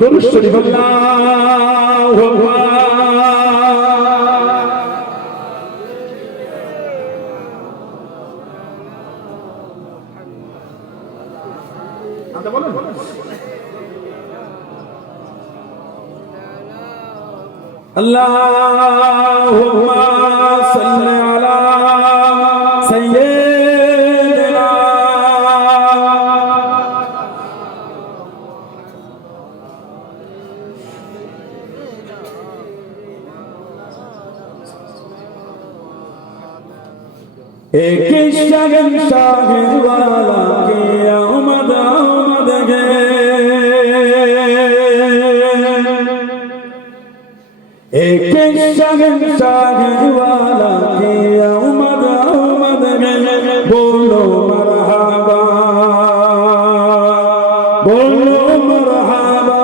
দুরূদ শরীফ আল্লাহু আকবার। আল্লাহুম্মা সাল্লি আলা সাইয়্যিদিনা एक शगनशाह वाला की आमद आमद है, एक शगनशाह वाला की आमद आमद है। बोलो मरहबा, बोलो मरहबा,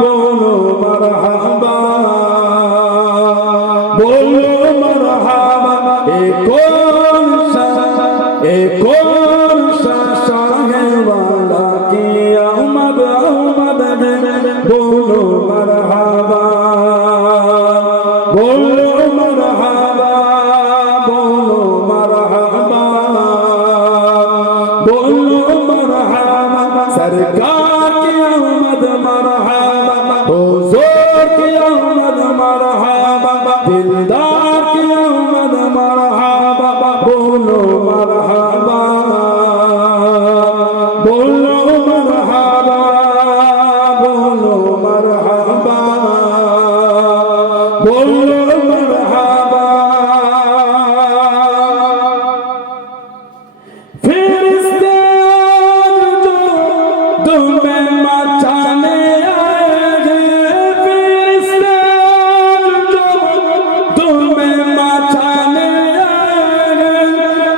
बोलो मरहबा, बोलो मरहबा। एक और शाह वाला की आमद आमद है। बोलो मरहबा, बोलो मरहबा, बोलो मरहबा, बोलो मरहबा। सरकार की आमद मरहबा, हुजूर की आमद मरहबा, दिलदार की आमद मरहबा। बोलो मरहबा, बोलो मरहबा, बोलो मरहबा, बोलो मरहबा। फरिश्ते जो तुम्हें मचाने आएंगे, फरिश्ते जो तुम्हें मचाने आएंगे,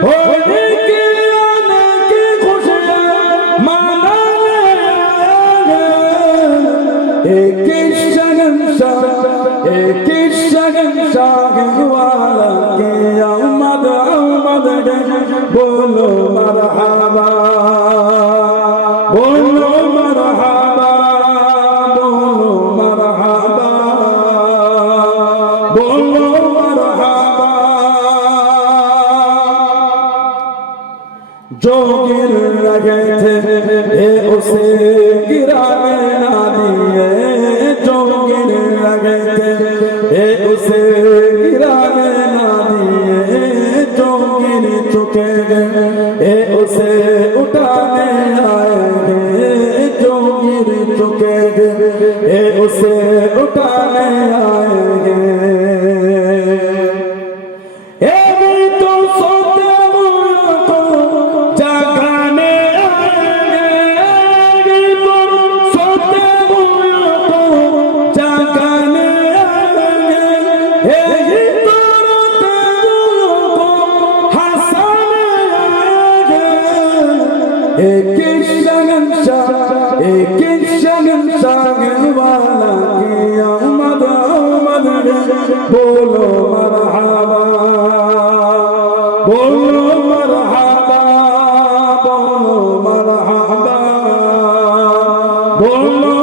होली की आने की खुशियाँ मनाने आएंगे। एक शगनशाह वाला की आमद आमद है। बोलो मरहबा, बोलो मरहबा, बोलो मरहबा, बोलो मरहबा। जो गिर लगे थे उसे गिराने ना दिए, जो गिर लगे थे उसे गिराने ना दिए, जो गिर चुके गए उसे उठाने आएंगे, जो गिर चुके गए उसे उठाने आएंगे। भी तो सोते हुए को जगाने आएंगे, तो सोते हुए को जगाने आएंगे, यही तो रोते हुए को हंसाने आएंगे। एक शगनशाह वाला की आमद आमद है। बोलो मरहबा, बोलो मरहबा, बोलो मरहबा, बोलो